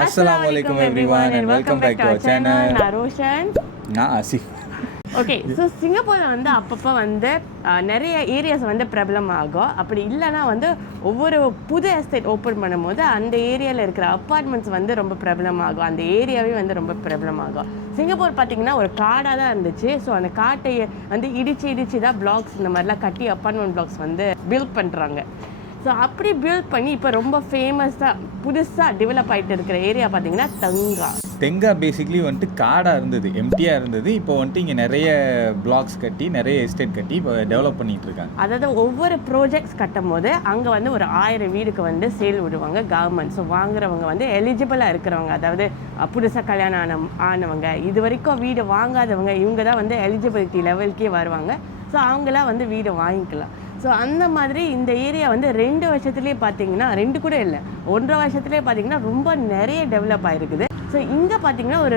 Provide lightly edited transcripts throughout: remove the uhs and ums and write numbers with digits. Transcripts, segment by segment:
Assalamualaikum everyone and welcome back to our channel. நான் ரோஷன். நான் Asif. Okay, so சிங்கப்பூரில் வந்து அப்பப்போ வந்து நிறைய ஏரியாஸ் வந்து பிரபலம் ஆகும். அப்படி இல்லைனா வந்து ஒவ்வொரு புது எஸ்டேட் ஓப்பன் பண்ணும்போது அந்த ஏரியாவில் இருக்கிற அப்பார்ட்மெண்ட்ஸ் வந்து ரொம்ப பிரபலமாகும், அந்த ஏரியாவே வந்து ரொம்ப பிரபலமாகும். சிங்கப்பூர் பார்த்திங்கன்னா ஒரு காடாக தான் இருந்துச்சு. ஸோ அந்த காட்டை வந்து இடிச்சு தான் பிளாக்ஸ் இந்த மாதிரிலாம் கட்டி அப்பார்ட்மெண்ட் பிளாக்ஸ் வந்து பில்ட் பண்ணுறாங்க. ஸோ அப்படி பில்ட் பண்ணி இப்போ ரொம்ப ஃபேமஸாக புதுசாக டெவலப் ஆகிட்டு இருக்கிற ஏரியா பார்த்தீங்கன்னா தெங்கா பேசிக்லி வந்துட்டு காடாக இருந்தது, எம்டியாக இருந்தது. இப்போ வந்துட்டு இங்கே நிறைய பிளாக்ஸ் கட்டி நிறைய எஸ்டேட் கட்டி இப்போ டெவலப் பண்ணிட்டு இருக்காங்க. அதாவது ஒவ்வொரு ப்ராஜெக்ட்ஸ் கட்டும் போது அங்கே வந்து ஒரு 1000 வீடுக்கு வந்து சேல் விடுவாங்க கவர்மெண்ட். ஸோ வாங்குறவங்க வந்து எலிஜிபிளாக இருக்கிறவங்க, அதாவது புதுசாக கல்யாணம் ஆனவங்க, இது வரைக்கும் வீடு வாங்காதவங்க, இவங்க தான் வந்து எலிஜிபிலிட்டி லெவலுக்கே வருவாங்க. ஸோ அவங்களாம் வந்து வீடு வாங்கிக்கலாம். ஸோ அந்த மாதிரி இந்த ஏரியா வந்து 2 வருஷத்துலேயே பார்த்தீங்கன்னா, 2 கூட இல்லை, 1.5 வருஷத்துலேயே பார்த்தீங்கன்னா ரொம்ப நிறைய டெவலப் ஆகிருக்குது. ஸோ இங்கே பார்த்தீங்கன்னா ஒரு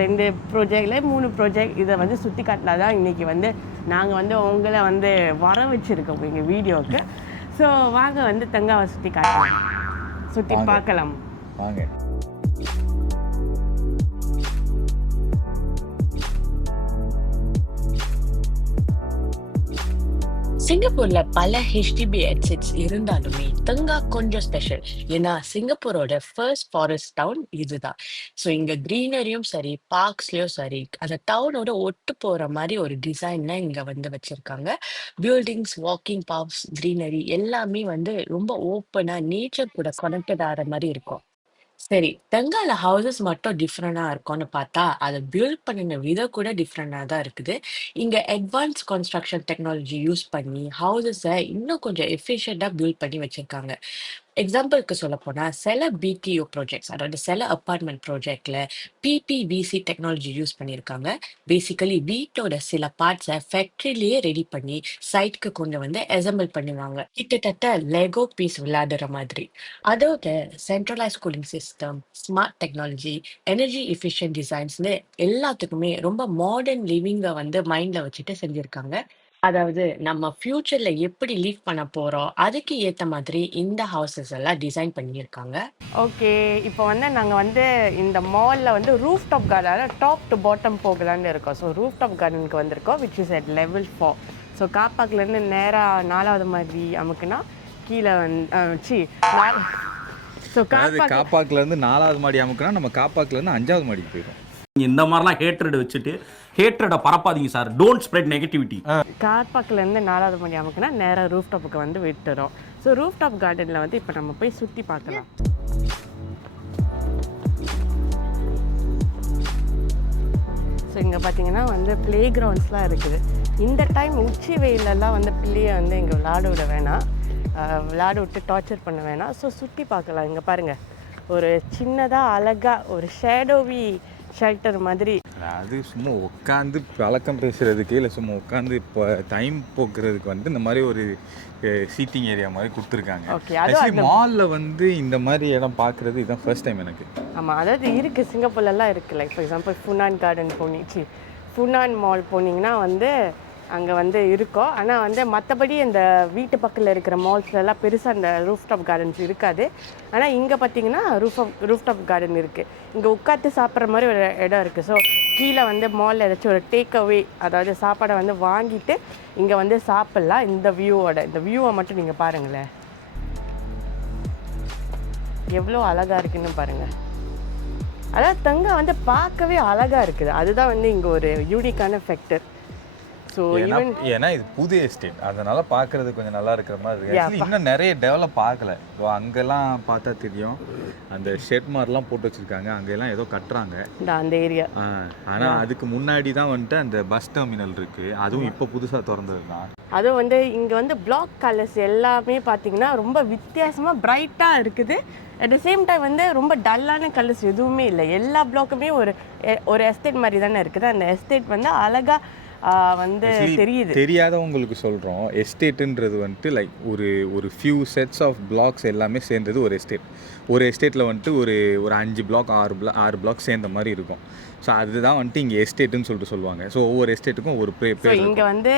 2 ப்ராஜெக்டில் 3 ப்ராஜெக்ட் இதை வந்து சுற்றி காட்டலாம் தான் இன்றைக்கி வந்து நாங்கள் வந்து உங்களை வந்து வர வச்சுருக்கோம் எங்கள் வீடியோவுக்கு. ஸோ வாங்க வந்து தெங்காவை சுற்றி காட்டலாம், சுற்றி பார்க்கலாம் வாங்க. சிங்கப்பூர்ல பல ஹெச்டிபி அசெட்ஸ் இருந்தாலுமே தெங்கா கொஞ்சம் ஸ்பெஷல். ஏன்னா சிங்கப்பூரோட ஃபர்ஸ்ட் ஃபாரஸ்ட் டவுன் இதுதான். ஸோ இங்க கிரீனரியும் சரி, பார்க்ஸ்லயும் சரி, அந்த டவுனோட ஒட்டு போற மாதிரி ஒரு டிசைன்ல இங்க வந்து வச்சிருக்காங்க. பில்டிங்ஸ், வாக்கிங் பாத்ஸ், கிரீனரி எல்லாமே வந்து ரொம்ப ஓப்பனா நேச்சர் கூட கனெக்டட் ஆகிற மாதிரி இருக்கும். சரி, தெங்கால ஹவுசஸ் மட்டும் டிஃப்ரெண்டா இருக்கும்னு பார்த்தா, அத பில்ட் பண்ணின விதம் கூட டிஃப்ரெண்டா தான் இருக்குது. இங்க அட்வான்ஸ் கன்ஸ்ட்ரக்ஷன் டெக்னாலஜி யூஸ் பண்ணி ஹவுசஸ இன்னும் கொஞ்சம் எஃபிஷியன்ட்டா பில்ட் பண்ணி வச்சிருக்காங்க. எக்ஸாம்பிளுக்கு சொல்லப்போனா, சில பிடிஓ ப்ராஜெக்ட்ஸ், அதாவது சில அபார்ட்மெண்ட் ப்ராஜெக்ட்ல பிபிவிசி டெக்னாலஜி யூஸ் பண்ணியிருக்காங்க. பேசிக்கலி வீட்டோட சில பார்ட்ஸை ஃபேக்ட்ரிலேயே ரெடி பண்ணி சைட்க்கு கொண்டு வந்து அசெம்பிள் பண்ணுவாங்க. கிட்டத்தட்ட லெகோ பீஸ் விளையாடுற மாதிரி. அதோட centralise cooling system, smart technology, energy efficient டிசைன்ஸ்னு எல்லாத்துக்குமே ரொம்ப மாடர்ன் லிவிங்கை வந்து மைண்ட்ல வச்சுட்டு செஞ்சிருக்காங்க. அதாவது நம்ம ஃபியூச்சர்ல எப்படி லீவ் பண்ண போறோம் அதுக்கு ஏத்த மாதிரி இந்த ஹவுசஸ் எல்லாம் டிசைன் பண்ணியிருக்காங்க. ஓகே, இப்போ வந்து நாங்கள் வந்து இந்த மாலில் வந்து rooftop garden top to bottom போகலான்னு இருக்கோம். ஸோ ரூஃப் டாப் கார்டனுக்கு வந்திருக்கோம், which is at level 4. So காப்பாக்கிலேருந்து நேராக 4வது மாதிரி அமுக்குனா கீழே வந்து ஸோ காப்பாக்குலேருந்து 4வது மாடி அமுக்குனா நம்ம காப்பாக்குலேருந்து 5வது மாடிக்கு போயிடும். இந்த மாதிரிலாம் ஹேட்ரட் வச்சுட்டு ஹேட்ரடை பரப்பாதீங்க சார். Don't spread negativity. கார்பாக்கிலேருந்து 4வது மாடி அமுக்குனா நேராக ரூஃப் டாப்புக்கு வந்து விட்டுறோம். ஸோ ரூஃப் டாப் கார்டனில் வந்து இப்போ நம்ம போய் சுற்றி பார்க்கலாம். ஸோ இங்கே பார்த்தீங்கன்னா வந்து ப்ளே கிரவுண்ட்ஸ்லாம் இருக்குது. இந்த டைம் உச்சி வெயிலெல்லாம் வந்து பிள்ளையை வந்து இங்கே விளையாட விட வேணாம், விளையாட விட்டு டார்ச்சர் பண்ண வேணாம். ஸோ சுற்றி பார்க்கலாம். இங்கே பாருங்கள், ஒரு சின்னதாக அழகாக ஒரு ஷேடோவி ஷெல்டர் மாதிரி. அது சும்மா உட்காந்து பழக்கம் பேசுகிறதுக்கு, இல்லை சும்மா உட்காந்து இப்போ டைம் போக்குறதுக்கு வந்து இந்த மாதிரி ஒரு சீட்டிங் ஏரியா மாதிரி கொடுத்துருக்காங்க. ஆக்சுவலி மாலில் வந்து இந்த மாதிரி இடம் பார்க்குறது இதுதான் ஃபர்ஸ்ட் டைம் எனக்கு. ஆமாம், அதாவது இருக்குது, சிங்கப்பூர்லலாம் இருக்குது. Like for example Funan garden Funan mall போனீங்கன்னா வந்து அங்கே வந்து இருக்கும். ஆனால் வந்து மற்றபடி அந்த வீட்டு பக்கத்தில் இருக்கிற மால்ஸ்லாம் பெருசாக அந்த ரூஃப் டாப் கார்டன்ஸ் இருக்காது. ஆனால் இங்கே பார்த்தீங்கன்னா ரூஃப் டாப் கார்டன் இருக்குது. இங்கே உட்காந்து சாப்பிட்ற மாதிரி ஒரு இடம் இருக்குது. ஸோ கீழே வந்து மாலில் ஏதாச்சும் ஒரு டேக் அவே, அதாவது சாப்பாடை வந்து வாங்கிட்டு இங்கே வந்து சாப்பிட்லாம். இந்த வியூவை மட்டும் நீங்கள் பாருங்களேன், எவ்வளோ அழகாக இருக்குன்னு பாருங்கள். அதாவது தெங்கா வந்து பார்க்கவே அழகாக இருக்குது. அதுதான் வந்து இங்கே ஒரு யூனிக்கான ஃபேக்டர். ஏன்னா இது புது எஸ்டேட், அதனால பார்க்கறது கொஞ்சம் நல்லா இருக்கிற மாதிரி இருக்கு. இன்னும் நிறைய டெவலப் ஆகலை. அங்கெல்லாம் பார்த்தா தெரியும், அந்த ஷெட் மாதிரிலாம் போட்டு வச்சிருக்காங்க, அங்கெல்லாம் ஏதோ கட்டுறாங்க அந்த ஏரியா. ஆனால் அதுக்கு முன்னாடி தான் வந்துட்டு அந்த பஸ் டெர்மினல் இருக்குது, அதுவும் இப்போ புதுசாக திறந்தது தான். அதுவும் வந்து இங்கே வந்து பிளாக் கலர்ஸ் எல்லாமே பார்த்தீங்கன்னா ரொம்ப வித்தியாசமாக பிரைட்டாக இருக்குது. அட் த சேம் டைம் வந்து ரொம்ப டல்லான கலர்ஸ் எதுவுமே இல்லை. எல்லா பிளாக்குமே ஒரு எஸ்டேட் மாதிரி தானே இருக்குது. அந்த எஸ்டேட் வந்து அழகாக வந்து தெரியாதவங்களுக்கு சொல்கிறோம். எஸ்டேட்டுன்றது வந்துட்டு லைக் ஒரு ஃபியூ செட்ஸ் ஆஃப் பிளாக்ஸ் எல்லாமே சேர்ந்தது ஒரு எஸ்டேட். ஒரு எஸ்டேட்டில் வந்துட்டு ஒரு 5 பிளாக் 6 பிளாக் சேர்ந்த மாதிரி இருக்கும். ஸோ அதுதான் வந்துட்டு இங்கே எஸ்டேட்டுன்னு சொல்லுவாங்க. ஸோ ஒவ்வொரு எஸ்டேட்டுக்கும் ஒரு பேர். இங்கே வந்து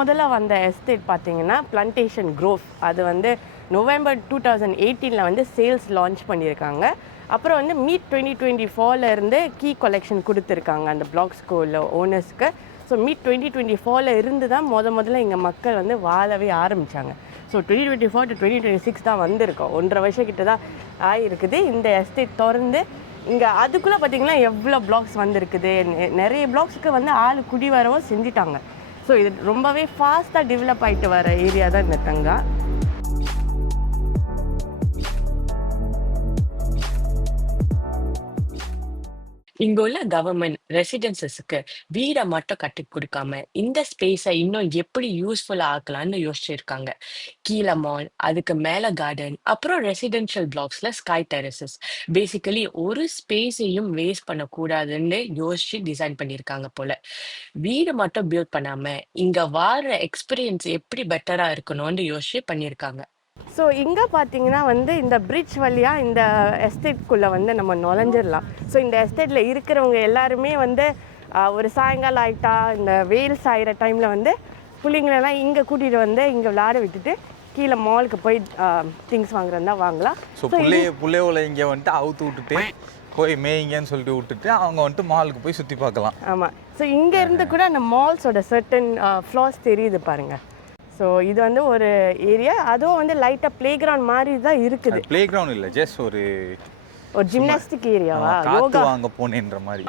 முதல்ல வந்த எஸ்டேட் பார்த்தீங்கன்னா பிளான்டேஷன் க்ரோவ். அது வந்து நவம்பர் 2018 வந்து சேல்ஸ் லான்ச் பண்ணியிருக்காங்க. அப்புறம் வந்து மீட் 2024 இருந்து கீ கொலெக்ஷன் கொடுத்துருக்காங்க அந்த பிளாக்ஸ்க்கு உள்ள ஓனர்ஸ்க்கு. ஸோ மீட் 2024 இருந்து தான் முதல்ல இங்கே மக்கள் வந்து வாழவே ஆரம்பித்தாங்க. ஸோ 2024 to 2026 தான் வந்திருக்கோம். 1.5 வருஷம் கிட்ட தான் ஆகிருக்குது இந்த எஸ்டேட் திறந்து. இங்கே அதுக்குள்ளே பார்த்திங்கன்னா எவ்வளோ பிளாக்ஸ் வந்திருக்குது. நிறைய பிளாக்ஸுக்கு வந்து ஆள் குடி வரவும் செஞ்சுட்டாங்க. ஸோ இது ரொம்பவே ஃபாஸ்ட்டாக டெவலப் ஆகிட்டு வர ஏரியா தான் இந்த தங்கா. இங்க உள்ள கவர்மெண்ட் ரெசிடென்சஸ்க்கு வீடை மட்டும் கட்டி கொடுக்காம இந்த ஸ்பேஸை இன்னும் எப்படி யூஸ்ஃபுல்லா ஆக்கலாம்னு யோசிச்சிருக்காங்க. கீழே மால், அதுக்கு மேல கார்டன், அப்புறம் ரெசிடென்ஷியல் பிளாக்ஸ்ல ஸ்கை டெரசஸ். பேசிக்கலி ஒரு ஸ்பேஸையும் வேஸ்ட் பண்ணக்கூடாதுன்னு யோசிச்சு டிசைன் பண்ணியிருக்காங்க போல. வீடு மட்டும் பில்ட் பண்ணாம இங்க வார எக்ஸ்பீரியன்ஸ் எப்படி பெட்டரா இருக்கணும்னு யோசிச்சு பண்ணியிருக்காங்க. ஸோ இங்கே பார்த்தீங்கன்னா வந்து இந்த பிரிட்ஜ் வழியாக இந்த எஸ்டேட்குள்ளே வந்து நம்ம நுழைஞ்சிடலாம். ஸோ இந்த எஸ்டேட்டில் இருக்கிறவங்க எல்லாருமே வந்து ஒரு சாயங்காலம் ஆகிட்டா இந்த வெயில் சாயிற டைமில் வந்து பிள்ளைங்களெல்லாம் இங்கே கூட்டிகிட்டு வந்து இங்கே விளையாட விட்டுட்டு கீழே மாலுக்கு போய் திங்ஸ் வாங்குறதா வாங்கலாம். ஸோ பிள்ளையோல இங்கே வந்துட்டு அவுத்து விட்டுட்டு போய் மேய்ங்கன்னு சொல்லிட்டு விட்டுட்டு அவங்க வந்துட்டு மாலுக்கு போய் சுற்றி பார்க்கலாம். ஆமாம். ஸோ இங்கே இருந்து கூட அந்த மால்ஸோட சர்டன் ஃப்ளார்ஸ் தெரியுது பாருங்கள். ஸோ இது வந்து ஒரு ஏரியா, அதுவும் வந்து லைட்டாக ப்ளே கிரவுண்ட் மாதிரி தான் இருக்குது. ப்ளே கிரவுண்ட் இல்லை, ஜஸ்ட் ஒரு ஜிம்னாஸ்டிக் ஏரியாவா? யோகா வாங்க போனேன்ற மாதிரி.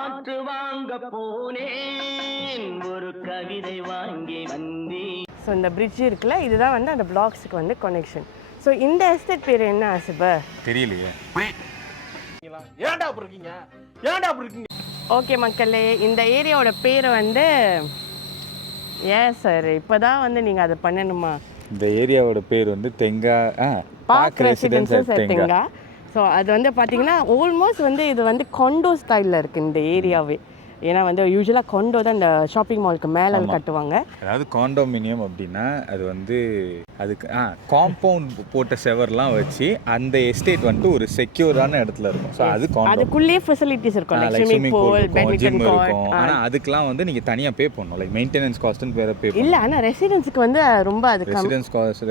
ஸோ இந்த பிரிட்ஜ் இருக்குல்ல, இதுதான் வந்து அந்த பிளாக்ஸுக்கு வந்து கனெக்ஷன். ஸோ இந்த எஸ்டேட் பேர் என்ன ஆசிப தெரியலையே. ஓகே மக்களே, இந்த ஏரியாவோட பேர் வந்து ஏன் சார் இப்போ தான் வந்து நீங்கள் அதை பண்ணணுமா? இந்த ஏரியாவோட பேர் வந்து தெங்கா பார்க் ரெசிடென்சஸ் தெங்கா. ஸோ அது வந்து பார்த்தீங்கன்னா ஆல்மோஸ்ட் வந்து இது வந்து கொண்டோ ஸ்டைலில் இருக்குது இந்த ஏரியாவே. ஏன்னா வந்து யூஸ்வலாக கொண்டோ தான் இந்த ஷாப்பிங் மாலுக்கு மேலே கட்டுவாங்க. அதாவது காண்டோமினியம் அப்படின்னா அது வந்து அதுக்கு காம்பவுண்ட் போட்ட செவர்லாம் வச்சு அந்த எஸ்டேட் வந்துட்டு ஒரு செக்யூரான இடத்துல இருக்கும். ஸோ அது அதுக்குள்ளேயே ஃபெசிலிட்டிஸ் இருக்கும், like swimming pool, badminton court. ஆனால் அதுக்கெல்லாம் வந்து நீங்கள் தனியாக பே பண்ணணும், லைக் மெயின்டெனன்ஸ் காஸ்ட்னு வேறு பே பண்ணணும். இல்லை, ஆனால் ரெசிடென்ஸுக்கு வந்து ரொம்ப அது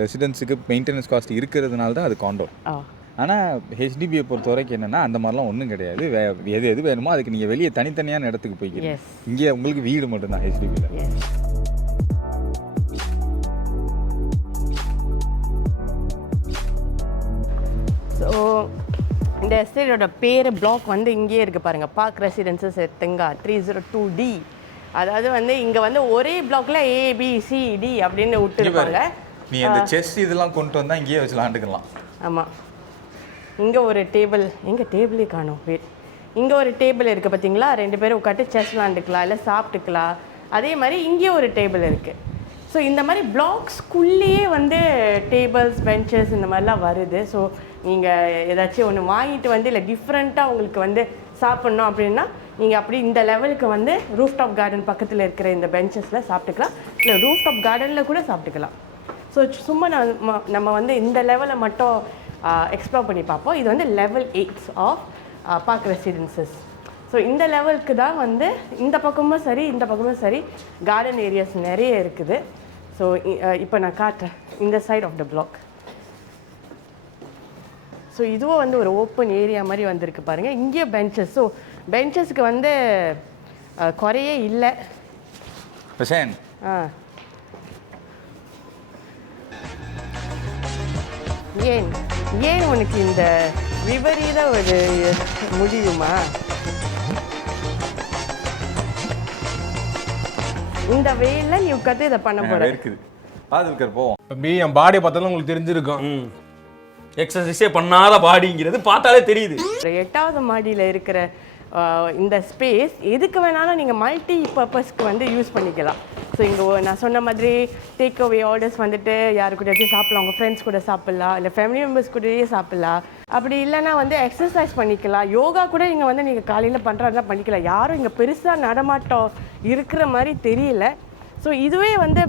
ரெசிடென்ஸுக்கு மெயின்டெனன்ஸ் காஸ்ட் இருக்கிறதுனால தான் அது காண்டோ. ஆனால் ஹெச்டிபியை பொறுத்த வரைக்கும் என்னென்னா அந்த மாதிரிலாம் ஒன்றும் கிடையாது. எது வேணுமோ அதுக்கு நீங்கள் வெளியே தனித்தனியான இடத்துக்கு போய்க்கிறீங்க. இங்கே உங்களுக்கு வீடு மட்டும்தான் ஹெச்டிபியில். ஸோ இந்த எஸ்டேட்டோட பேர் பிளாக் வந்து இங்கேயே இருக்குது பாருங்கள், பார்க் ரெசிடென்சஸ் தெங்கா 302D. அதாவது வந்து இங்கே வந்து ஒரே பிளாக்ல ABCD அப்படின்னு விட்டுருப்பாங்க. நீ இந்த செஸ் இதெல்லாம் கொண்டு வந்தால் இங்கேயே வச்சு விளாண்டுக்கலாம். ஆமாம். இங்கே ஒரு டேபிள், எங்கே டேபிளே காணும், வெயிட், இங்கே ஒரு டேபிள் இருக்குது பார்த்தீங்களா? 2 பேரும் உட்காந்து செஸ் விளாண்டுக்கலாம், இல்லை சாப்பிட்டுக்கலாம். அதே மாதிரி இங்கே ஒரு டேபிள் இருக்குது. ஸோ இந்த மாதிரி பிளாக்ஸ்குள்ளேயே வந்து டேபிள்ஸ், பெஞ்சஸ் இந்த மாதிரிலாம் வருது. ஸோ நீங்கள் ஏதாச்சும் ஒன்று வாங்கிட்டு வந்து இல்லை டிஃப்ரெண்ட்டாக உங்களுக்கு வந்து சாப்பிட்ணும் அப்படின்னா நீங்கள் அப்படி இந்த லெவலுக்கு வந்து ரூஃப் டாப் கார்டன் பக்கத்தில் இருக்கிற இந்த பெஞ்சஸில் சாப்பிட்டுக்கலாம், இல்லை ரூஃப் டாப் கார்டனில் கூட சாப்பிட்டுக்கலாம். ஸோ சும்மா நம்ம வந்து இந்த லெவலை மட்டும் எக்ஸ்ப்ளோர் பண்ணி பார்ப்போம். இது வந்து level 8 of park residences. So இந்த லெவலுக்கு தான் வந்து இந்த பக்கமும் சரி இந்த பக்கமும் சரி கார்டன் ஏரியாஸ் நிறைய இருக்குது. ஸோ இப்போ நான் காட்டுறேன் இந்த side of the block. So இதுவும் வந்து ஒரு ஓப்பன் ஏரியா மாதிரி வந்திருக்கு பாருங்கள். இங்கேயே பெஞ்சஸ். ஸோ பெஞ்சஸ்க்கு வந்து குறையே இல்லை. ஏன் உனக்கு இந்த விபரீத ஒரு முடியுமா? இந்த வெயில்ல நீ உட்காந்து இதை பண்ண போற இருக்குது. பாதுகார் போவோம். தம்பி, என் பாடியை பார்த்தாலும் உங்களுக்கு தெரிஞ்சிருக்கும். எக்ஸசைஸே பண்ணாத பாடிங்கிறது பார்த்தாலே தெரியுது. 8வது மாடியில் இருக்கிற இந்த ஸ்பேஸ் எதுக்கு வேணாலும் நீங்கள் மல்டி பர்பஸ்க்கு வந்து யூஸ் பண்ணிக்கலாம். ஸோ இங்கே நான் சொன்ன மாதிரி டேக் அவே ஆர்டர்ஸ் வந்துட்டு யாரு கூடயாச்சும் சாப்பிட்லாம், உங்கள் ஃப்ரெண்ட்ஸ் கூட சாப்பிட்லாம், இல்லை ஃபேமிலி மெம்பர்ஸ் கூடயே சாப்பிட்லாம். அப்படி இல்லைன்னா வந்து எக்ஸசைஸ் பண்ணிக்கலாம். யோகா கூட நீங்கள் வந்து நீங்கள் காலையில் பண்ணுறதா பண்ணிக்கலாம். யாரும் இங்கே பெருசாக நடமாட்டம் இருக்கிற மாதிரி தெரியல. ஸோ இதுவே வந்து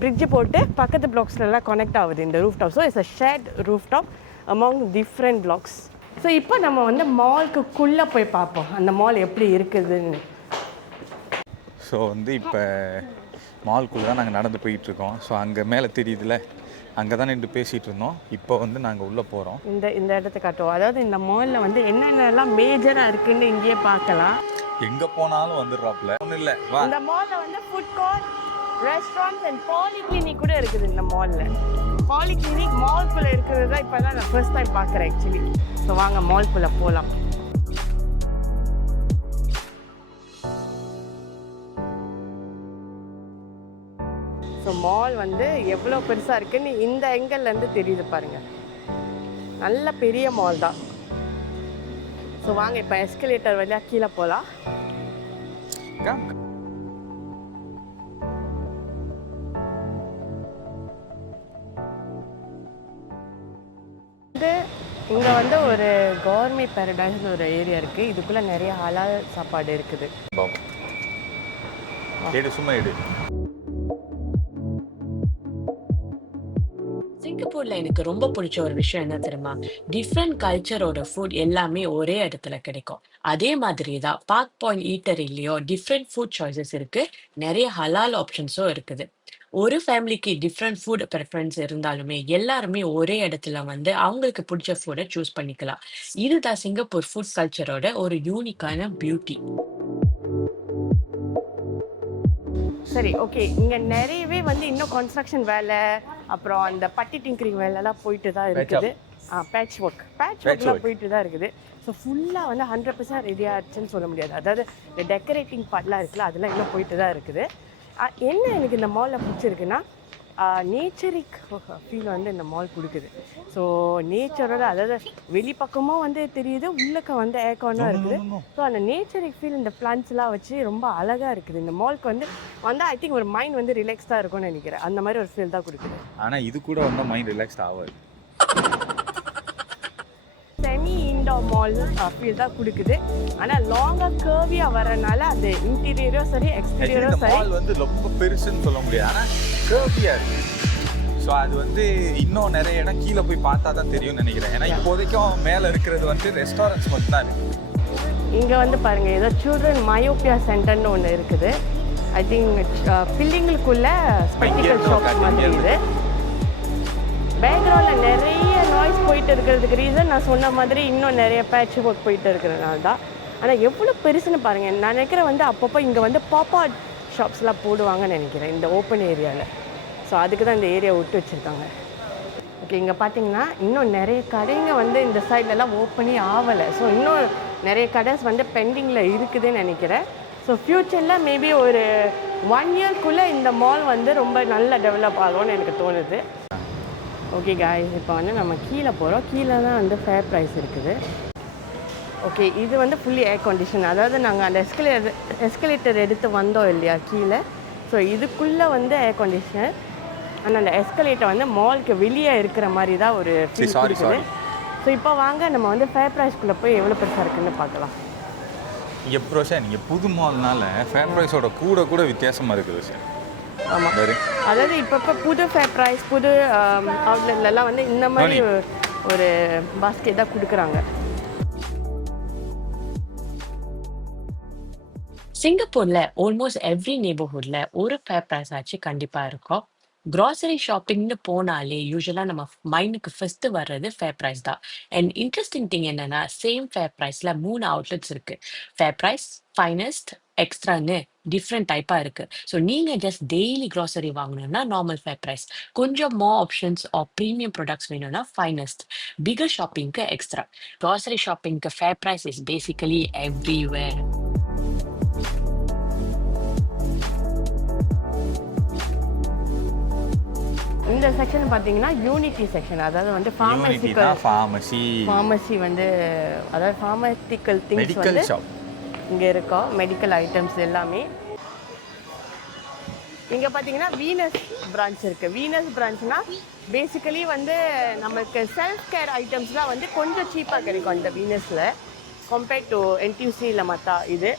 பிரிட்ஜு போட்டு பக்கத்து பிளாக்ஸ்லாம் கனெக்ட் ஆகுது இந்த roof top. So it's a shared roof top among different blocks. So இப்போ நம்ம வந்து மால்க்குள்ளே போய் பார்ப்போம் அந்த மால் எப்படி இருக்குதுன்னு. ஸோ வந்து இப்போ மால்குள்ளே தான் நாங்கள் நடந்து போயிட்டுருக்கோம். ஸோ அங்கே மேலே தெரியுதுல, அங்கே தான் நின்று பேசிகிட்டு இருந்தோம். இப்போ வந்து நாங்கள் உள்ளே போகிறோம். இந்த இடத்த காட்டுவோம். அதாவது இந்த மாலில் வந்து என்னென்னலாம் மேஜராக இருக்குன்னு இங்கேயே பார்க்கலாம். எங்கே போனாலும் வந்துடுறாப்புல. ஒன்றும் இல்லை, வா. இந்த மாலில் வந்து food court, restaurants and polyclinic கூட இருக்குது இந்த மாலில். பாலிகிளினிக் மால்குள்ளே இருக்கிறது தான் இப்போ தான் நான் ஃபர்ஸ்ட் டைம் பார்க்குறேன் ஆக்சுவலி. ஸோ வாங்க மால்குள்ளே போகலாம். ஸோ மால் வந்து எவ்வளோ பெருசாக இருக்குன்னு இந்த எங்கல்லேருந்து தெரியுது பாருங்கள். நல்ல பெரிய மால் தான். ஸோ வாங்க இப்போ எஸ்கலேட்டர் வழியாக கீழே போகலாம். இங்கே வந்து ஒரு கவர்மி பேரடைஸ்னு ஒரு ஏரியா இருக்குது. இதுக்குள்ளே நிறைய ஹலால் சாப்பாடு இருக்குது. எடு, சும்மா எடு. சிங்கப்பூர்ல எனக்கு ரொம்ப பிடிச்ச ஒரு விஷயம் என்ன தெரியுமா? டிஃப்ரெண்ட் கல்ச்சரோட ஃபுட் எல்லாமே ஒரே இடத்துல கிடைக்கும். அதே மாதிரி தான் பார்க் பாயிண்ட் ஈட்டரிலையோ டிஃப்ரெண்ட் ஃபுட் சாய்ஸஸ் இருக்கு. நிறைய ஹலால் ஆப்ஷன்ஸும் இருக்குது. ஒரு ஃபேமிலிக்கு டிஃப்ரெண்ட் ஃபுட் ப்ரெஃபரன்ஸ் இருந்தாலுமே எல்லாருமே ஒரே இடத்துல வந்து அவங்களுக்கு பிடிச்ச ஃபுட்டை சூஸ் பண்ணிக்கலாம். இதுதான் சிங்கப்பூர் ஃபுட் கல்ச்சரோட ஒரு யூனிக்கான பியூட்டி. சரி, ஓகே. இங்கே நிறையவே வந்து இன்னும் கன்ஸ்ட்ரக்ஷன் வேலை, அப்புறம் அந்த பட்டி டிங்கரிங் வேலைலாம் போயிட்டு தான் இருக்குது. பேட்ச் ஒர்க்லாம் போயிட்டு தான் இருக்குது. ஸோ ஃபுல்லாக வந்து 100% ரெடி ஆச்சுன்னு சொல்ல முடியாது. அதாவது இந்த டெக்கரேட்டிங் பார்ட்லாம் இருக்குல்ல, அதெல்லாம் இன்னும் போயிட்டு தான் இருக்குது. என்ன எனக்கு இந்த மாலில் பிடிச்சிருக்குன்னா நேச்சரிக் ஃபீல் வந்து இந்த மால் கொடுக்குது. ஸோ நேச்சரோட, அதாவது வெளிப்பக்கமும் வந்து தெரியுது, உள்ளக்க வந்து ஏக்கானாக இருக்குது. ஸோ அந்த நேச்சரிக் ஃபீல், இந்த பிளான்ஸ்லாம் வச்சு ரொம்ப அழகாக இருக்குது. இந்த மால்க்கு வந்து ஐ திங்க் ஒரு மைண்ட் வந்து ரிலாக்ஸ்டாக இருக்கும்னு நினைக்கிறேன். அந்த மாதிரி ஒரு ஃபீல் தான் கொடுக்குது. ஆனால் இது கூட வந்து மைண்ட் ரிலாக்ஸ்ட் ஆகாது. செமி இன்டோர் மால் ஃபீல் தான் கொடுக்குது. ஆனால் லாங்காக கர்வியாக வரனால அந்த இன்டீரியரும் சரி எக்ஸ்டீரியரும் சரி மால் வந்து ரொம்ப பெருசுன்னு சொல்ல முடியாது, ஆனால் கர்வியாக இருக்குது. ஸோ அது வந்து இன்னும் நிறைய இடம் கீழே போய் பார்த்தா தான் தெரியும்னு நினைக்கிறேன். ஏன்னா இப்போதைக்கும் மேலே இருக்கிறது வந்து ரெஸ்டாரண்ட்ஸ் மட்டும்தான் இருக்குது. இங்கே வந்து பாருங்கள், ஏதோ சில்ட்ரன் மயோபியா சென்டர்னு ஒன்று இருக்குது. ஐ திங்க் பிள்ளைங்களுக்குள்ள ஸ்பெக்டிக்கல் ஷாப் மாதிரி இது. பேக்ரவுண்டில் நிறைய நாய்ஸ் போயிட்டு இருக்கிறதுக்கு ரீசன் நான் சொன்ன மாதிரி இன்னும் நிறைய பேட்ச் ஒர்க் போயிட்டு இருக்கிறதுனால தான். ஆனால் எவ்வளோ பெருசுன்னு பாருங்கள். நான் நினைக்கிறேன் வந்து அப்பப்போ இங்கே வந்து பாப்அப் ஷாப்ஸ்லாம் போடுவாங்கன்னு நினைக்கிறேன் இந்த ஓப்பன் ஏரியாவில். ஸோ அதுக்கு தான் இந்த ஏரியா விட்டு வச்சுருக்காங்க. ஓகே, இங்கே பார்த்தீங்கன்னா இன்னும் நிறைய கடைங்க வந்து இந்த சைட்லலாம் ஓப்பனே ஆகலை. ஸோ இன்னும் நிறைய கடைஸ் வந்து பெண்டிங்கில் இருக்குதுன்னு நினைக்கிறேன். ஸோ ஃப்யூச்சரில் மேபி ஒரு 1 இயர்க்குள்ளே இந்த மால் வந்து ரொம்ப நல்லா டெவலப் ஆகும்னு எனக்கு தோணுது. ஓகே காய்ஸ், இப்போ வந்து நம்ம கீழே போகிறோம். கீழே தான் வந்து ஃபேர் ப்ரைஸ் இருக்குது. ஓகே, இது வந்து ஃபுல்லி ஏர் கண்டிஷன். அதாவது நாங்கள் அந்த எஸ்கலேட்டர் எடுத்து வந்தோம் இல்லையா கீழே. ஸோ இதுக்குள்ளே வந்து ஏர் கண்டிஷனர். ஆனால் அந்த எஸ்கலேட்டர் வந்து மாலுக்கு வெளியே இருக்கிற மாதிரி தான் ஒரு ஃபீல் இருக்குது. ஸோ இப்போ வாங்க நம்ம வந்து ஃபேர் ப்ரைஸ்க்குள்ளே போய் எவ்வளோ பெருசாக இருக்குன்னு பார்க்கலாம். இங்கே ப்ரோஷா நீங்கள் புது மால்னால ஃபேர் ப்ரைஸோட கூட வித்தியாசமாக இருக்குது சார். ஆமாம், அதாவது இப்போ புது ஃபேர் ப்ரைஸ், புது அவுட்லெட்லலாம் வந்து இந்த மாதிரி ஒரு பாஸ்கெட் தான் கொடுக்குறாங்க. சிங்கப்பூர்ல ஆல்மோஸ்ட் எவ்ரி நெய்பர்ஹுட்ல ஒரு ஃபேர் ப்ரைஸ் ஆச்சு கண்டிப்பா இருக்கும். கிராசரி ஷாப்பிங்னு போனாலே யூஸ்வலா நம்ம மைண்டுக்கு ஃபர்ஸ்ட் வர்றது ஃபேர் ப்ரைஸ் தான். அண்ட் இன்ட்ரெஸ்டிங் திங் என்னன்னா, சேம் ஃபேர் ப்ரைஸ்ல 3 அவுட்லெட்ஸ் இருக்கு. ஃபேர் ப்ரைஸ், ஃபைனஸ்ட், எக்ஸ்ட்ரான்னு டிஃப்ரெண்ட் டைப்பா இருக்கு. ஸோ நீங்க ஜஸ்ட் டெய்லி கிராசரி வாங்கணும்னா நார்மல் ஃபேர் ப்ரைஸ், கொஞ்சம் more options or premium products வேணும்னா ஃபைனஸ்ட், பிகர் ஷாப்பிங்க்கு எக்ஸ்ட்ரா. கிராசரி ஷாப்பிங்க்கு fair price is basically everywhere. இந்த செக்ஷன் பார்த்தீங்கன்னா யூனிட்டி செக்ஷன். அதாவது வந்து ஃபார்மசி வந்து, அதாவது ஃபார்மசிக்கல் திங்ஸ் வந்து இங்கே இருக்கோம். மெடிக்கல் ஐட்டம்ஸ் எல்லாமே. இங்கே பார்த்தீங்கன்னா வீனஸ் பிரான்ச் இருக்குது. வீனஸ் பிரான்ச்னா பேசிக்கலி வந்து நமக்கு செல்ஃப் கேர் ஐட்டம்ஸ்லாம் வந்து கொஞ்சம் சீப்பாக கிடைக்கும் இந்த வீனஸில் கம்பேர்ட் டு என்டியூசியில் மற்றா. இது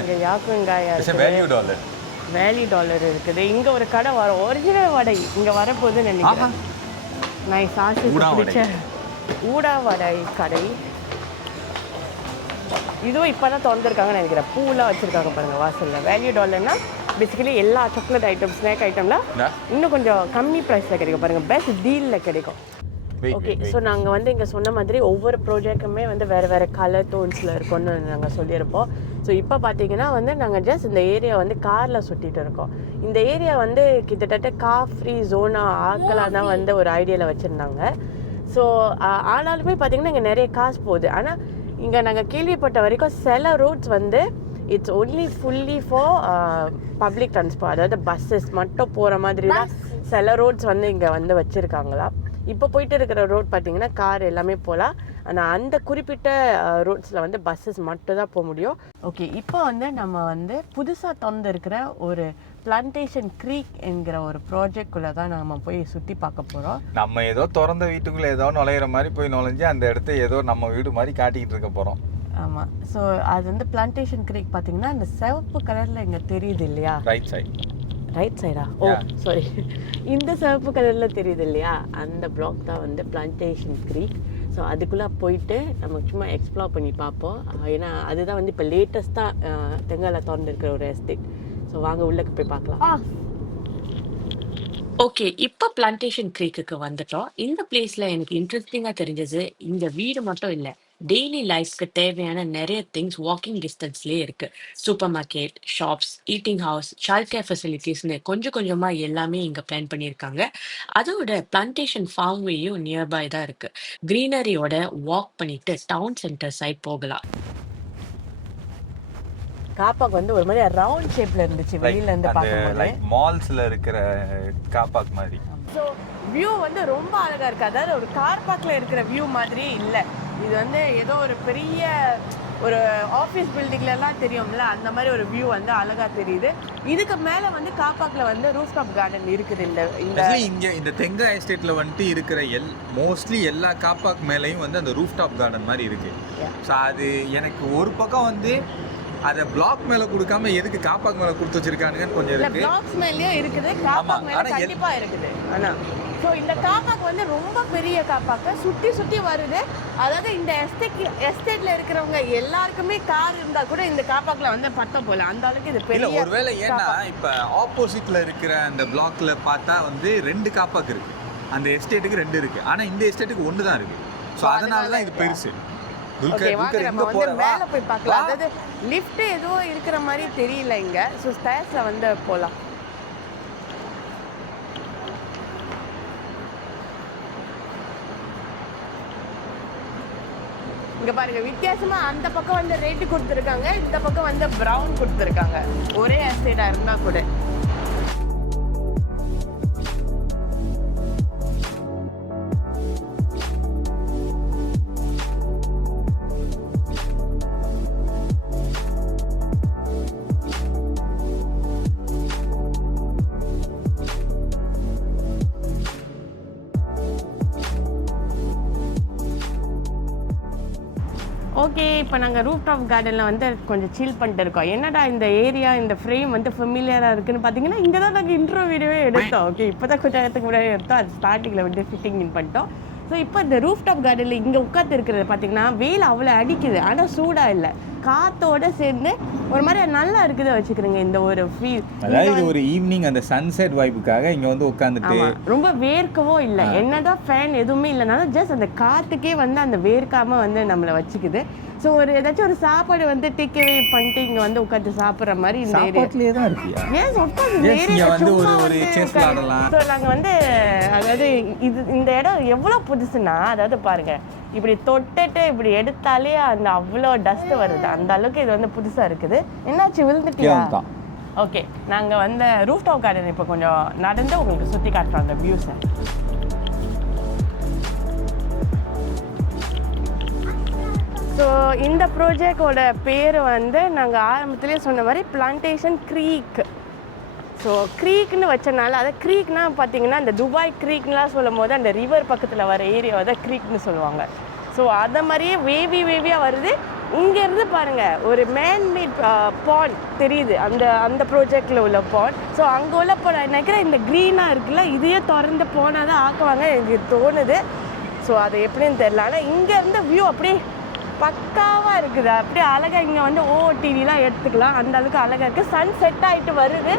இங்கே யாக்குங்காயா இருக்குது, வேலி டாலர் இருக்குது. இங்கே ஒரு கடை வரும், ஒரிஜினல் வடை இங்கே வரப்போகுதுன்னு நினைக்கிறேன். நான் சாசி பிடிச்ச ஊடா வடை கடை. இதுவும் இப்போ தான் திறந்துருக்காங்கன்னு நினைக்கிறேன். பூலாம் வச்சுருக்காங்க பாருங்கள் வாசலில். வேல்யூ டாலர்னால் பேசிக்கலி எல்லா சாக்லேட் ஐட்டம் ஸ்நாக் ஐட்டம்லாம் இன்னும் கொஞ்சம் கம்மி ப்ரைஸில் கிடைக்கும் பாருங்கள், பெஸ்ட் டீலில் கிடைக்கும். ஓகே, ஸோ நாங்கள் வந்து இங்கே சொன்ன மாதிரி ஒவ்வொரு ப்ராஜெக்ட்டுமே வந்து வேறு வேறு கலர் டோன்ஸில் இருக்கும்னு நாங்கள் சொல்லியிருப்போம். ஸோ இப்போ பார்த்தீங்கன்னா வந்து நாங்கள் ஜஸ்ட் இந்த ஏரியா வந்து காரில் சுற்றிட்டு இருக்கோம். இந்த ஏரியா வந்து கிட்டத்தட்ட கார் ஃப்ரீ ஜோனாக ஆக்கலாம் தான் வந்து ஒரு ஐடியாவில் வச்சுருந்தாங்க. ஸோ ஆனாலுமே பார்த்தீங்கன்னா இங்கே நிறைய காசு போகுது. ஆனால் இங்கே நாங்கள் கேள்விப்பட்ட வரைக்கும் சில ரோட்ஸ் வந்து it's only fully for public transport, அதாவது பஸ்ஸஸ் மட்டும் போகிற மாதிரி தான் சில ரோட்ஸ் வந்து இங்கே வந்து வச்சுருக்காங்களா. இப்போ போயிட்டு இருக்கிற ரோட் பார்த்தீங்கன்னா கார் எல்லாமே போகலாம், ஆனால் அந்த குறிப்பிட்ட ரோட்ஸில் வந்து பஸ்ஸஸ் மட்டும் தான் போக முடியும். ஓகே, இப்போ வந்து நம்ம வந்து புதுசாக திறந்து இருக்கிற ஒரு பிளான்டேஷன் க்ரீக் என்கிற ஒரு ப்ராஜெக்ட்குள்ளே தான் நம்ம போய் சுற்றி பார்க்க போகிறோம். நம்ம ஏதோ திறந்த வீட்டுக்குள்ளே ஏதோ நுழையிற மாதிரி போய் நுழைஞ்சு அந்த இடத்த ஏதோ நம்ம வீடு மாதிரி காட்டிக்கிட்டு இருக்க போகிறோம். ஆமாம், ஸோ அது வந்து பிளான்டேஷன் க்ரீக் பார்த்தீங்கன்னா அந்த சிவப்பு கலரில் இங்கே தெரியுது இல்லையா, ரைட் சைடா, ஓ சாரி, இந்த சிவப்பு கலரில் தெரியுது இல்லையா, அந்த பிளாக் தான் வந்து பிளான்டேஷன் க்ரீக். ஸோ அதுக்குள்ளே போயிட்டு நம்ம சும்மா எக்ஸ்ப்ளோர் பண்ணி பார்ப்போம். ஏன்னா அதுதான் வந்து இப்போ லேட்டஸ்ட்டாக தெங்கால திறந்துருக்கிற ஒரு எஸ்டேட். ஸோ வாங்க உள்ளக்கு போய் பார்க்கலாம். ஓகே, இப்போ பிளான்டேஷன் க்ரீக்குக்கு வந்துட்டோம். இந்த பிளேஸில் எனக்கு இன்ட்ரெஸ்டிங்காக தெரிஞ்சது, இந்த வீடு மட்டும் இல்லை, டெய்லி லைஃப்க்கு தேவையான நிறைய திங்ஸ் வாக்கிங் டிஸ்டன்ஸ்லேயே இருக்குது. Supermarket, shops, eating house, child care ஃபெசிலிட்டிஸ்னு கொஞ்சம் கொஞ்சமாக எல்லாமே இங்கே பிளான் பண்ணியிருக்காங்க. அதோட பிளான்டேஷன் ஃபார்ம்வேயும் நியர்பை தான் இருக்குது. க்ரீனரியோட வாக் பண்ணிட்டு டவுன் சென்டர் சைட் போகலாம். காப்பாக்கு வந்து ஒரு மாதிரி ரவுண்ட் ஷேப்ல இருந்துச்சு வெளியில இருந்து பார்க்கும்போது, லைக் மால்ஸ்ல இருக்கிற காப்பாக் மாதிரி. ஸோ வியூ வந்து ரொம்ப அழகா இருக்கு. அதாவது ஒரு கார் பார்க்ல இருக்கிற வியூ மாதிரி இல்லை, இது வந்து ஏதோ ஒரு பெரிய ஒரு ஆஃபீஸ் பில்டிங்ல எல்லாம் தெரியும்ல, அந்த மாதிரி ஒரு வியூ வந்து அழகா தெரியுது. இதுக்கு மேல வந்து காப்பாக்ல வந்து ரூஃப்டாப் கார்டன் இருக்குது. இங்க இந்த தெங்கா எஸ்டேட்ல வந்துட்டு இருக்கிற மோஸ்ட்லி எல்லா காப்பாக் மேலேயும் வந்து அந்த ரூஃப்டாப் கார்டன் மாதிரி இருக்கு. ஸோ அது எனக்கு ஒரு பக்கம் வந்து அதை பிளாக் மேல கொடுக்காம எதுக்கு காப்பாக் மேல கொடுத்து வச்சிருக்கானுங்கன்னு கொஞ்சம் இருக்கு. பிளாக்ஸ் மேலயும் இருக்குது, காப்பாக் மேல கண்டிப்பா இருக்குது. ஆனா ஸோ இந்த காப்பாக்கு வந்து ரொம்ப பெரிய காப்பாக்கு சுற்றி சுற்றி வருது. அதாவது இந்த எஸ்டேட்ல இருக்கிறவங்க எல்லாருக்குமே கார் இருந்தா கூட இந்த காப்பாக்குல வந்து பத்தம் போல, அந்த அளவுக்கு இது பெரிய. ஒருவேளை ஏன்னா இப்ப ஆப்போசிட்ல இருக்கிற அந்த பிளாக்ல பார்த்தா வந்து 2 காப்பாக்கு இருக்கு, அந்த எஸ்டேட்டுக்கு 2 இருக்கு, ஆனா இந்த எஸ்டேட்டுக்கு 1 தான் இருக்கு. ஸோ அதனால தான் இது பெருசு. நம்ம வந்து மேலே போய் பார்க்கலாம். அதாவது லிஃப்ட் எதுவும் இருக்கிற மாதிரி தெரியல இங்க. ஸோ ஸ்டேர்ஸ்ல வந்து போகலாம். இங்க பாருங்க, வித்தியாசமா அந்த பக்கம் வந்து ரெட் கொடுத்துருக்காங்க, இந்த பக்கம் வந்து ப்ரௌன் கொடுத்துருக்காங்க, ஒரே எஸ்டேட்டா இருந்தா கூட. ஓகே, இப்போ நாங்கள் ரூஃப்டாப் கார்டனில் வந்து கொஞ்சம் சில் பண்ணிட்டு இருக்கோம். என்னடா இந்த ஏரியா, இந்த ஃப்ரேம் வந்து ஃபெமிலியராக இருக்குன்னு பார்த்தீங்கன்னா, இங்கே தான் நாங்கள் இன்ட்ரோ வீடியோவே எடுத்தோம். ஓகே, இப்போ தான் கொஞ்சம் நேரத்துக்கு முன்னாடி எடுத்தோம், அது ஸ்டார்டிங்கில் வந்து ஃபிட்டிங் இன் பண்ணிட்டோம். ஸோ இப்போ இந்த ரூஃப்டாப் கார்டனில் இங்கே உட்காந்து இருக்கிறது பார்த்தீங்கன்னா வெயில் அவ்வளோ அடிக்குது, ஆனால் சூடாக இல்லை, காற்றோட சேர்ந்து ஒரு மாதிரி நல்லா இருக்குது வச்சுக்கிறேங்க இந்த ஒரு ஃபீல். அதாவது ஒரு ஈவினிங் அந்த சன்செட் வைப்புக்காக இங்கே வந்து உட்காந்துட்டு ரொம்ப வேர்க்கவும் இல்லை, என்னதான் ஃபேன் எதுவுமே இல்லைனாலும் ஜஸ்ட் அந்த காற்றுக்கே வந்து அந்த வேர்க்காமல் வந்து நம்மளை வச்சுக்குது. ஸோ ஒரு ஏதாச்சும் ஒரு சாப்பாடு வந்து டேக் அவே பண்ணிட்டு இங்கே வந்து உட்காந்து சாப்பிட்ற மாதிரி இந்த ஏரியாவிலே தான் இருக்கு. ஸோ நாங்கள் வந்து அதாவது இந்த இடம் எவ்வளோ புதுசுன்னா, அதாவது பாருங்க, இப்படி தொட்டுட்டு இப்படி எடுத்தாலே அந்த அவ்வளோ டஸ்ட் வருது, அந்த அளவுக்கு இது வந்து புதுசாக இருக்குது. என்னாச்சு, விழுந்துட்டியா? ஓகே, நாங்கள் வந்து ரூஃப்டாப் கார்டன் இப்போ கொஞ்சம் நடந்து உங்களுக்கு சுற்றி காட்டுறோம் அந்த வியூஸை. ஸோ இந்த ப்ராஜெக்டோட பேர் வந்து நாங்கள் ஆரம்பத்துலேயே சொன்ன மாதிரி பிளான்டேஷன் க்ரீக். ஸோ க்ரீக்னு வச்சனால, அதை க்ரீக்னா பார்த்தீங்கன்னா இந்த துபாய் க்ரீக்லாம் சொல்லும் போது அந்த ரிவர் பக்கத்தில் வர ஏரியாவை தான் க்ரீக்னு சொல்லுவாங்க. ஸோ அதை மாதிரியே வேவியாக வருது. இங்கேருந்து பாருங்கள், ஒரு மேன்மேட் பாண்ட் தெரியுது, அந்த ப்ராஜெக்டில் உள்ள பாண்ட். ஸோ அங்கே உள்ள நினைக்கிறேன் இந்த க்ரீனாக இருக்குல்ல, இதையே திறந்து போனால் தான் ஆக்குவாங்க எனக்கு தோணுது. ஸோ அது எப்படின்னு தெரியல. ஆனால் இங்கேருந்து வியூ அப்படியே பக்காவா இருக்குது. அப்படியே அழகா இங்க வந்து ஓடிவிலாம் எடுத்துக்கலாம். அந்த அளவுக்கு அழகா இருக்கு. சன் செட் ஆயிட்டு வருது.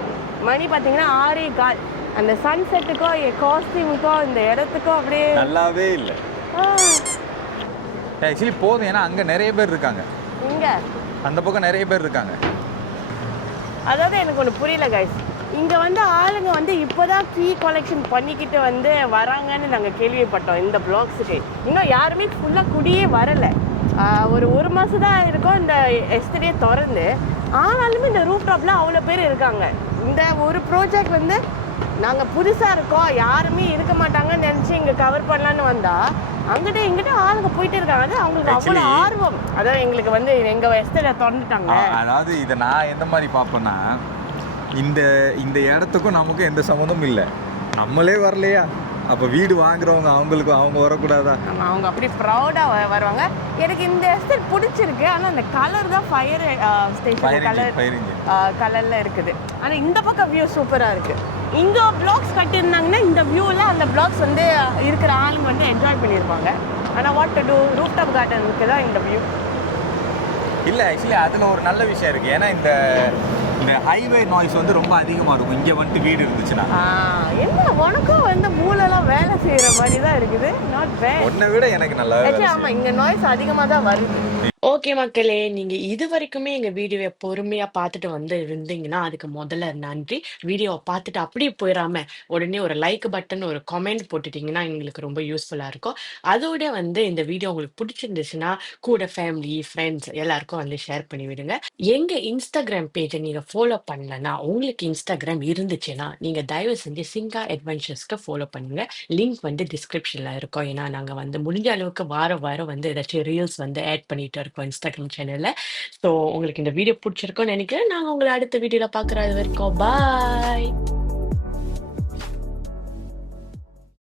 மணி பார்த்தீங்கன்னா 6:15. அந்த சன் செட்டுக்கும் காஸ்டியூமுக்கும் இந்த இடத்துக்கும் அப்படியே நல்லாவே இல்லை ஆ, ஆக்சுவலி போதும். ஏன்னா அங்கே நிறைய பேர் இருக்காங்க, இங்க அந்த பக்கம் நிறைய பேர் இருக்காங்க. அதாவது எனக்கு ஒன்று புரியல கைஸ். இங்க வந்து ஆளுங்க வந்து இப்போதான் கீ கலெக்ஷன் பண்ணிக்கிட்டு வந்து வராங்கன்னு நாங்கள் கேள்விப்பட்டோம் இந்த பிளாக்ஸுக்கு. இன்னும் யாருமே ஃபுல்லாக குடியே வரலை. ஒரு மாதம் தான் இருக்கும் இந்த எஸ்டேட்டே திறந்து. ஆனாலுமே இந்த ரூஃப் டாப்ல அவ்வளோ பேர் இருக்காங்க. இந்த ஒரு ப்ராஜெக்ட் வந்து நாங்கள் புதுசாக இருக்கோம், யாருமே இருக்க மாட்டாங்கன்னு நினச்சி இங்கே கவர் பண்ணலான்னு வந்தால் அங்கிட்ட இங்கிட்ட ஆளுங்க போயிட்டே இருக்காங்க. அது அவங்களுக்கு அவ்வளோ Actually- ஆர்வம். அதான் எங்களுக்கு வந்து எங்கள் எஸ்டேட்டை திறந்துட்டாங்க. அதாவது இதை நான் எந்த மாதிரி பார்ப்பேன்னா, இந்த இந்த இடத்துக்கும் நமக்கும் எந்த சம்மந்தமும் இல்லை. நம்மளே வரலையா, அப்போ வீடு வாங்குறவங்க அவங்களுக்கும் அவங்க வரக்கூடாதா? ஆமா, அவங்க அப்படி ப்ரௌடாக வருவாங்க. எனக்கு இந்த எஸ்டேட் பிடிச்சிருக்கு. ஆனால் அந்த கலர் தான் ஃபயர் ஸ்டேஷன் கலர் கலரில் இருக்குது. ஆனால் இந்த பக்கம் வியூ சூப்பராக இருக்குது. இங்கே பிளாக்ஸ் கட்டியிருந்தாங்கன்னா இந்த வியூவில் அந்த பிளாக்ஸ் வந்து இருக்கிற ஆளுங்க வந்து என்ஜாய் பண்ணியிருப்பாங்க. ஆனால் what to do, rooftop கார்டனுக்கு தான் இந்த வியூ. இல்லை, ஆக்சுவலி அதில் ஒரு நல்ல விஷயம் இருக்குது. ஏன்னா இந்த இந்த ஹைவே நாய்ஸ் வந்து ரொம்ப அதிகமாக இருக்கும் இங்கே வந்துட்டு வீடு இருந்துச்சுன்னா. என்ன உனக்கும் வந்து மூளைலாம் வேலை செய்கிற மாதிரி தான் இருக்குது. Not bad. உன்னை விட எனக்கு நல்லா ஆமாம், இங்கே நாய்ஸ் அதிகமாக தான் வருது. ஓகே மக்களே, நீங்க இது வரைக்குமே எங்க வீடியோவை பொறுமையா பார்த்துட்டு வந்து இருந்தீங்கன்னா அதுக்கு முதல்ல நன்றி. வீடியோவை பார்த்துட்டு அப்படியே போயிடாம உடனே ஒரு லைக் பட்டன், ஒரு கமெண்ட் போட்டுட்டீங்கன்னா எங்களுக்கு ரொம்ப யூஸ்ஃபுல்லா இருக்கும். அதோட வந்து இந்த வீடியோ உங்களுக்கு பிடிச்சிருந்துச்சுன்னா கூட ஃபேமிலி, ஃப்ரெண்ட்ஸ் எல்லாருக்கும் வந்து ஷேர் பண்ணி விடுங்க. எங்க இன்ஸ்டாகிராம் பேஜை நீங்க ஃபாலோ பண்ணலன்னா, உங்களுக்கு இன்ஸ்டாகிராம் இருந்துச்சுன்னா நீங்க தயவு செஞ்சு சிங்கா அட்வென்ச்சர்ஸ்க்கு ஃபாலோ பண்ணுங்க. லிங்க் வந்து டிஸ்கிரிப்ஷன்ல இருக்கும். ஏன்னா நாங்க வந்து முடிஞ்ச அளவுக்கு வாரம் வாரம் வந்து ஏதாச்சும் ரீல்ஸ் வந்து ஆட் பண்ணிட்டு இருக்கோம் இன்ஸ்டாகிராம் சேனல்ல. ஸோ உங்களுக்கு இந்த வீடியோ பிடிச்சிருக்கும்னு நினைக்கிறேன். நாங்கள் உங்களை அடுத்த வீடியோல பார்க்குறது வரைக்கும் பாய்.